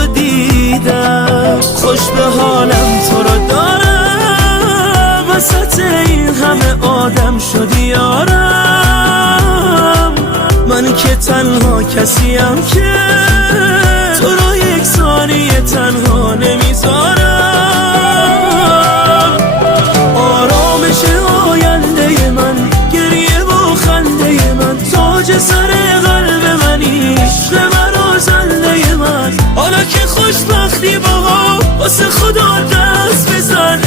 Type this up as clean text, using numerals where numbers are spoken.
تو دیدم، خوش به حالم تو رو دارم، وسط این همه آدم شدی یارم. من که تنها کسیم که تو رو یک ثانیه تنها نمیذارم. آرامش آینده من، گریه و خنده من، تاج سر قلب منی، عشق من و زنده من. حالا که خوشبختی باها واسه خدا دست بزن،